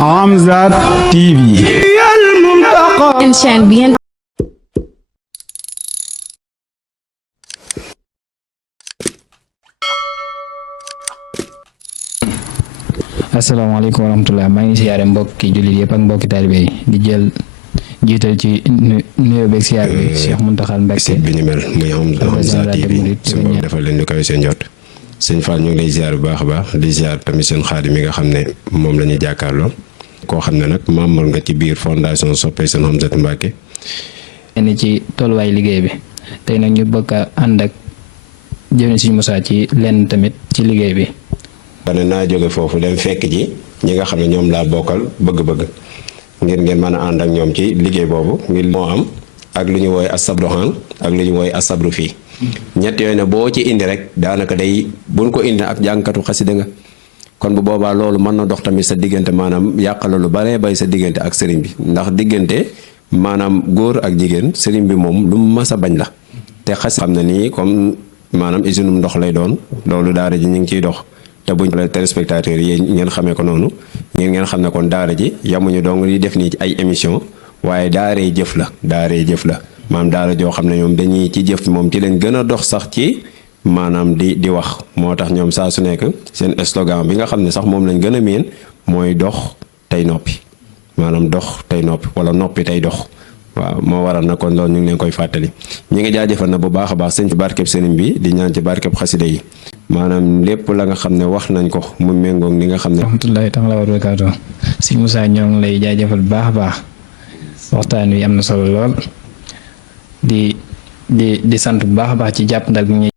Amzat TV. Une chaîne bien. asalaamaaleykum wa rahmatulah maa ngi siyaare mbokki jullit yëpp ak mbokki taalibe yi di jël jiital ci nuyoo beeg siyaar bi Cheikh Mountakha Mbacké site bi ñu mel muy Amzat TV su ma defal leen ñu kawe seen jot sëñ Fall ñu ngi lay ziar bu baax a baax di ziar tamit seen xaadim mi nga xam ne moom la ñu jàkkaarloo koo xam ne nag membre nga ci biir fondation soppee seen Amzat Mbacké ni ci tolluwaay liggéey bi tey nag ñu bëgg a ànd ak jëwni Sëñ Moussa ci lenn tamit ci liggéey bi. dane naa jóge foofu dem fekk ji ñi nga xam ne ñoom laa bokkal bëgg-bëgg ngir ngeen mën a ànd ak ñoom ci liggéey boobu ngir moo am ak lu ñu wooy asabru xaan ak lu ñu wooy asabru fii ñett yooyu ne boo ci indi rek daanaka day buñ ko indi ak jàngkatu xasida nga kon bu boobaa loolu mën na dox tamit sa diggante maanaam yàqala lu bare bay sa diggante ak sëriñ bi ndax diggante maanaam góor ak jigéen sëriñ bi moom lu mu mas a bañ la te xas xam ne nii comme maanaam usine ndox lay doon loolu daara ji ñu ngi ciy dox te buñ téléspectateurs yi ngeen xamee ko noonu ngeen xam ne kon daara ji yamuñu dong di def nii ci ay émission waaye daaree jëf la maanaam daara joo xam ne ñoom dañuy ci jëf moom ci leen gën a dox sax ci maanaam di wax moo tax ñoom saa su nekk seen slogan bi nga xam ne sax moom lañ gën a miin mooy dox tey noppi maanaam dox tey noppi wala noppi tey dox waaw moo waral na kon loolu ñu ngi leen koy fàttali ñi ngi jaajëfal na bu baax a baax sëñ ci barkeb sëriñ bi di ñaan ci barkeb xasida yi maanaam lépp la nga xam ne wax nañ ko mu méngoog li nga xam ne rahmatullahi taala wa barakaatu Sëñ Moussa ñoo ngi lay jaajëfal bu baax a baax waxtaan wi am na solo lool di sant bu baax a baax ci jàpp ndal bi ñuy